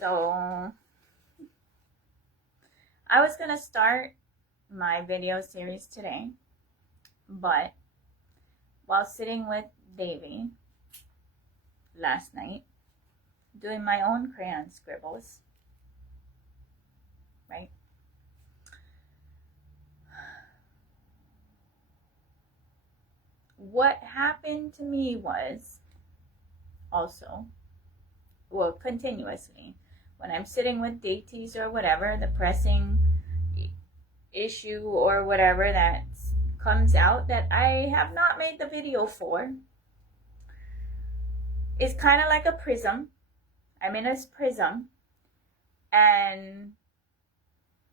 So I was gonna start my video series today, but while sitting with Devi last night, doing my own crayon scribbles, right? What happened to me was also, well, continuously, when I'm sitting with deities or whatever, the pressing issue or whatever that comes out that I have not made the video for, is kind of like a prism. I'm in a prism, and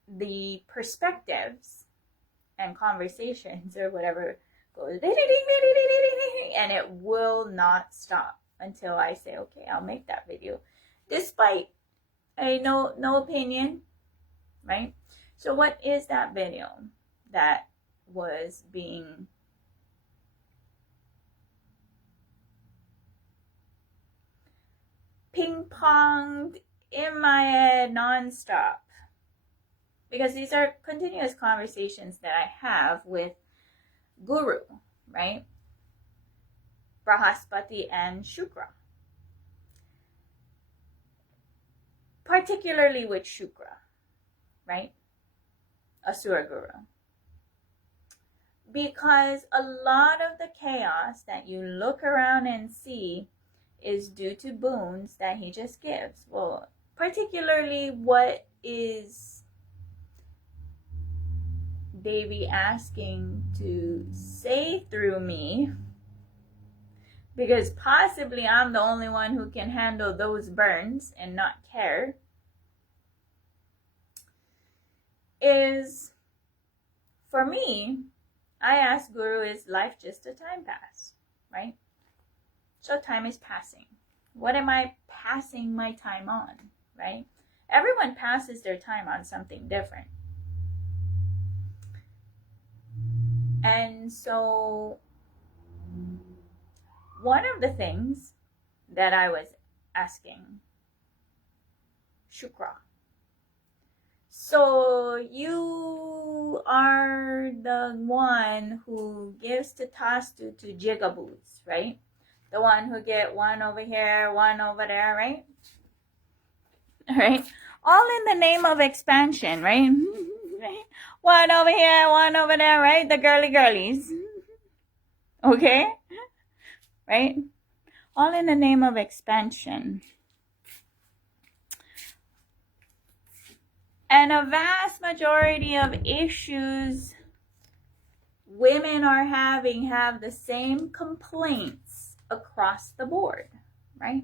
the perspectives and conversations or whatever goes ding, ding, ding, ding, ding, ding, ding, and it will not stop until I say, okay, I'll make that video, despite no opinion, right? So what is that video that was being ping-ponged in my head non-stop? Because these are continuous conversations that I have with Guru, right? Brahaspati and Shukra. Particularly with Shukra, right? Asura Guru. Because a lot of the chaos that you look around and see is due to boons that he just gives. Well, particularly what is Devi asking to say through me, because possibly I'm the only one who can handle those burns and not care, is, for me, I ask Guru, is life just a time pass, right? So time is passing. What am I passing my time on, right? Everyone passes their time on something different. And so one of the things that I was asking Shukra, so you are the one who gives the tastu to jigaboos, right? The one who get one over here, one over there, right? Right? All in the name of expansion, right? Right? One over here, one over there, right? The girlies. Okay? Right? All in the name of expansion. And a vast majority of issues women are having have the same complaints across the board, right?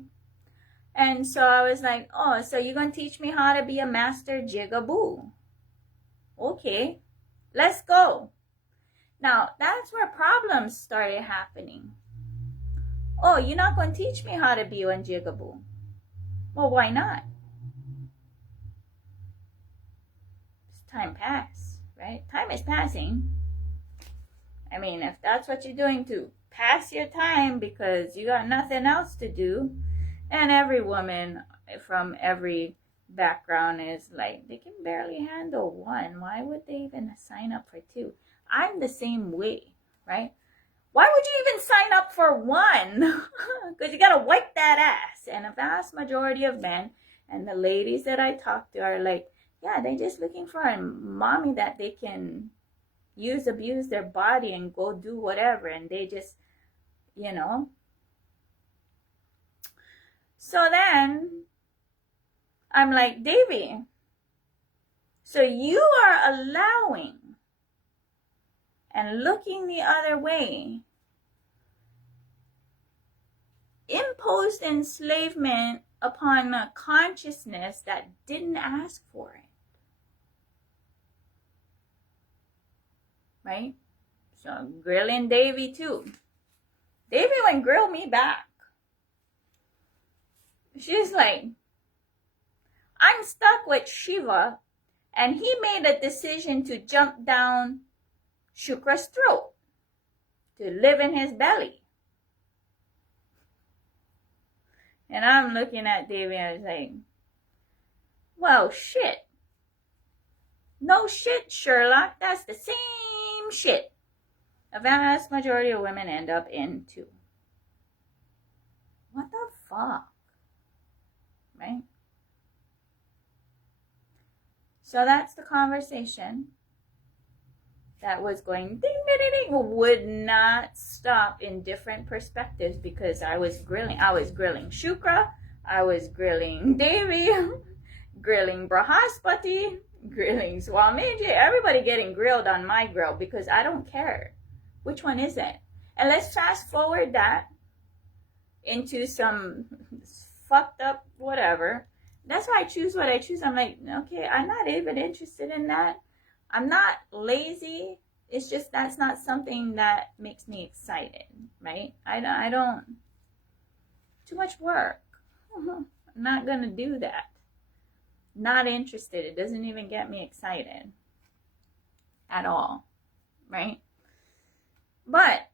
And so I was like, oh, so you're going to teach me how to be a master jigaboo. Okay, let's go. Now, that's where problems started happening. Oh, you're not going to teach me how to be one jigaboo. Well, why not? Time pass, right? Time is passing. I mean, if that's what you're doing to pass your time because you got nothing else to do, and every woman from every background is like, they can barely handle one. Why would they even sign up for two? I'm the same way, right? Why would you even sign up for one? Because you got to wipe that ass. And a vast majority of men and the ladies that I talk to are like, yeah, they're just looking for a mommy that they can abuse their body and go do whatever. And they just, So then I'm like, Devi, so you are allowing and looking the other way imposed enslavement upon a consciousness that didn't ask for it. Right? So I'm grilling Devi too. Devi went and grilled me back. She's like, I'm stuck with Shiva, and he made a decision to jump down Shukra's throat, to live in his belly. And I'm looking at Devi and I was like, Well, shit. No shit, Sherlock. That's the same shit a vast majority of women end up into. What the fuck? Right? So that's the conversation that was going ding, ding, ding, ding, would not stop in different perspectives because I was grilling Shukra, I was grilling Devi, grilling Brahaspati, grilling Swamiji, everybody getting grilled on my grill because I don't care. Which one is it? And let's fast forward that into some fucked up whatever. That's why I choose what I choose. I'm like, okay, I'm not even interested in that. I'm not lazy. It's just that's not something that makes me excited, right? I don't, too much work. I'm not gonna do that. Not interested. It doesn't even get me excited at all, right? But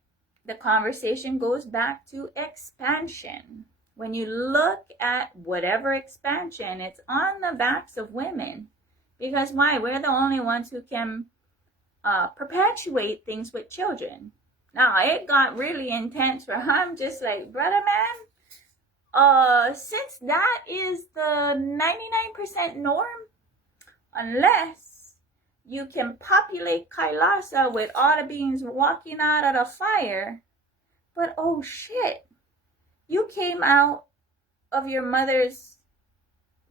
the conversation goes back to expansion. When you look at whatever expansion, it's on the backs of women. Because why? We're the only ones who can perpetuate things with children. Now, it got really intense where I'm just like, brother man, since that is the 99% norm, unless you can populate Kailasa with all the beings walking out of the fire, but oh shit, you came out of your mother's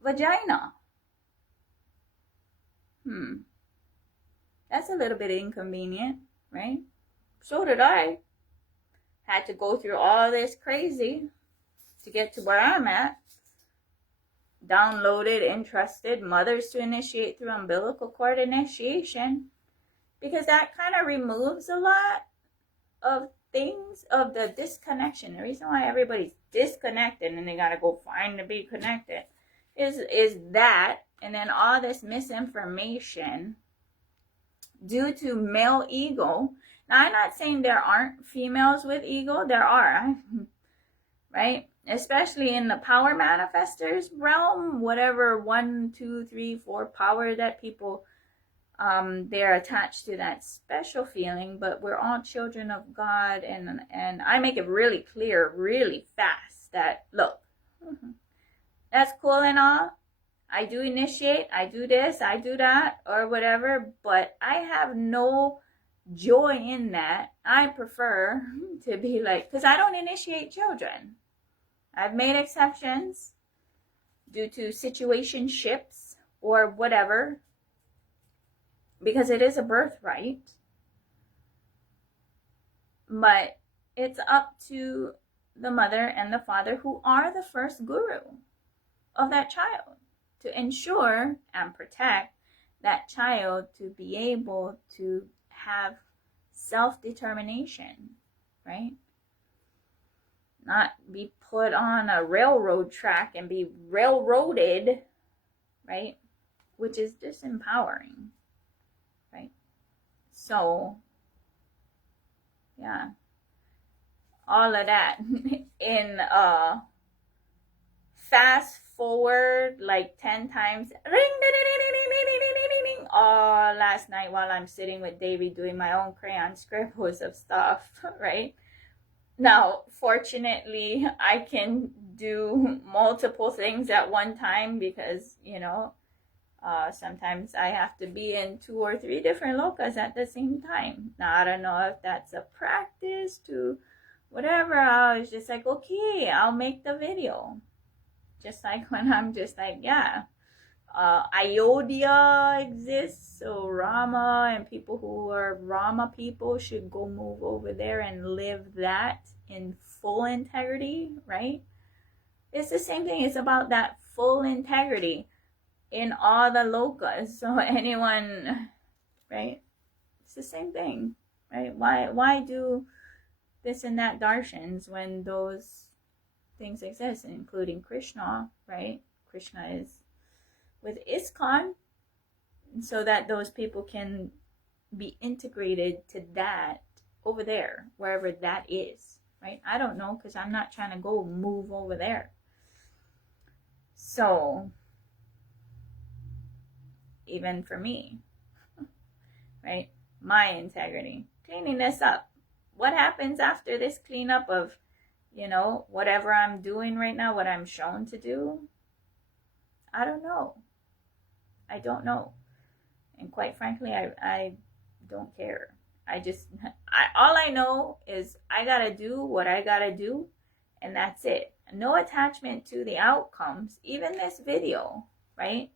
vagina. That's a little bit inconvenient, right? So did I. Had to go through all this crazy to get to where I'm at. Downloaded, entrusted mothers to initiate through umbilical cord initiation. Because that kind of removes a lot of things, of the disconnection. The reason why everybody's disconnected and they gotta go find to be connected is that, and then all this misinformation due to male ego. Now, I'm not saying there aren't females with ego. There are, right? Especially in the power manifestors realm, whatever 1, 2, 3, 4 power that people, they're attached to that special feeling. But we're all children of God, and I make it really clear, really fast that, look, that's cool and all. I do initiate, I do this, I do that, or whatever, but I have no joy in that. I prefer to be like, because I don't initiate children. I've made exceptions due to situationships or whatever, because it is a birthright. But it's up to the mother and the father, who are the first guru of that child, to ensure and protect that child to be able to have self-determination, right? Not be put on a railroad track and be railroaded, right? Which is disempowering, right? So, yeah. All of that in fast forward like 10 times, ring, ding, ding, ding, ding, ding, ding, ding, ding, last night while I'm sitting with Devi doing my own crayon scribbles of stuff, right? Now, fortunately, I can do multiple things at one time because, sometimes I have to be in 2 or 3 different lokas at the same time. Now, I don't know if that's a practice to whatever. I was just like, okay, I'll make the video. Just like when I'm just like, yeah, Ayodhya exists, so Rama and people who are Rama people should go move over there and live that in full integrity, right? It's the same thing. It's about that full integrity in all the lokas. So anyone, right? It's the same thing, right? Why do this and that darshans when those things exist, including Krishna, right? Krishna is with ISKCON, so that those people can be integrated to that over there, wherever that is, right? I don't know, because I'm not trying to go move over there. So, yeah. All of that in fast forward like 10 times, ring, ding, ding, ding, ding, ding, ding, all last night while I'm sitting with Devi doing my own crayon scribbles of stuff, right? Now, fortunately, I can do multiple things at one time because, sometimes I have to be in 2 or 3 different lokas at the same time. Now, I don't know if that's a practice to whatever. But even for me, right? My integrity. Cleaning this up. What happens after this cleanup of, whatever I'm doing right now, what I'm shown to do? I don't know. I don't know. And quite frankly, I don't care. All I know is I gotta do what I gotta do, and that's it. No attachment to the outcomes, even this video, right?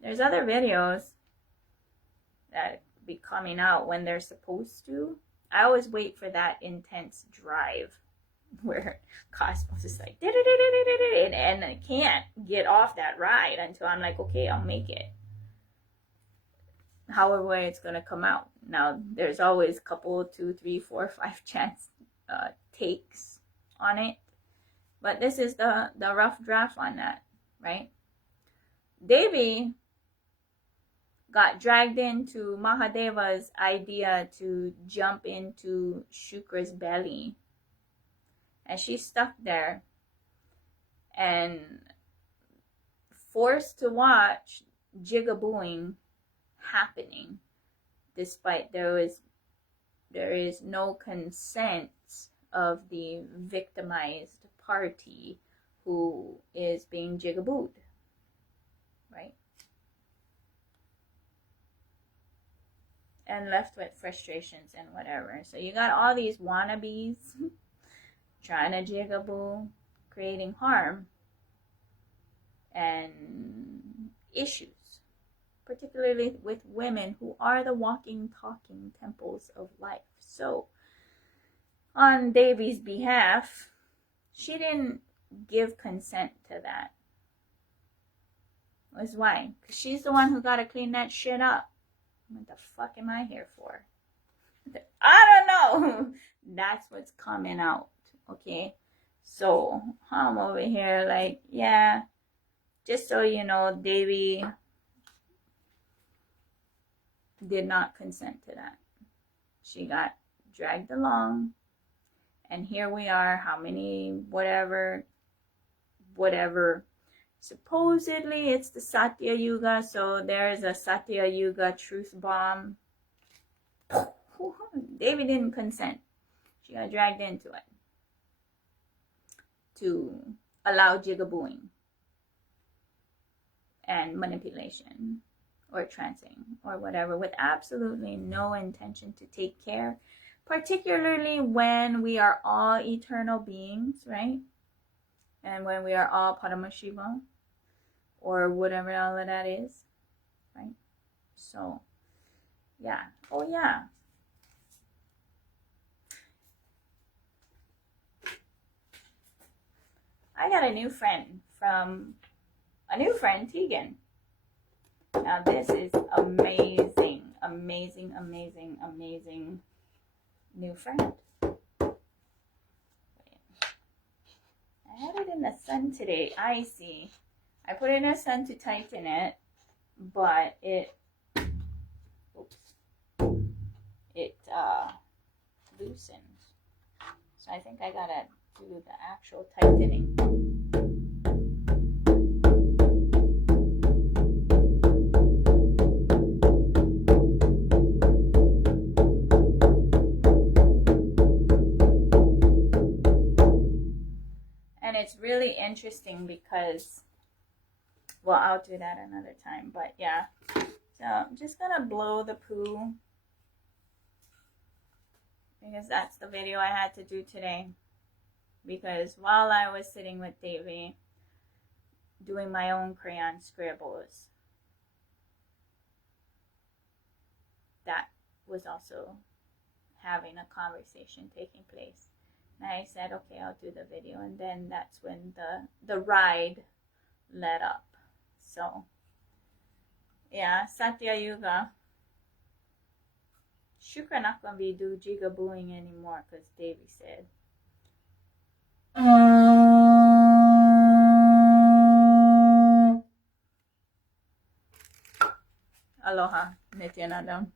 There's other videos that be coming out when they're supposed to. I always wait for that intense drive where Cosmos is like, and I can't get off that ride until I'm like, okay, I'll make it. However way it's going to come out. Now, there's always a couple, 2, 3, 4, 5 chance takes on it. But this is the rough draft on that, right? Devi got dragged into Mahadeva's idea to jump into Shukra's belly. And she's stuck there and forced to watch jigabooing happening, despite there is no consent of the victimized party who is being jigabooed, right? And left with frustrations and whatever. So you got all these wannabes trying to jigaboo, creating harm and issues, particularly with women who are the walking, talking temples of life. So, on Devi's behalf, she didn't give consent to that. That's why. Because she's the one who got to clean that shit up. What the fuck am I here for? I don't know. That's what's coming out. Okay? So, I'm over here like, yeah, just so you know, Devi did not consent to that. She got dragged along, and here we are, how many, whatever, supposedly it's the Satya Yuga, so there's a Satya Yuga truth bomb. Devi didn't consent. She got dragged into it to allow jigabooing and manipulation or trancing or whatever, with absolutely no intention to take care, particularly when we are all eternal beings, right? And when we are all Paramashiva or whatever all of that is, right? So, yeah. Oh, yeah. I got a new friend, Tegan. Now this is amazing new friend. I had it in the sun today. I see. I put it in the sun to tighten it, but it loosens. So I think I gotta do the actual tightening. And it's really interesting because, well, I'll do that another time, but yeah. So I'm just gonna blow the poo because that's the video I had to do today. Because while I was sitting with Devi doing my own crayon scribbles, that was also having a conversation taking place. And I said, okay, I'll do the video. And then that's when the ride let up. So, yeah, Satya Yuga. Shukra not going to be do jigabooing anymore because Devi said. Aloha, Nityanandam.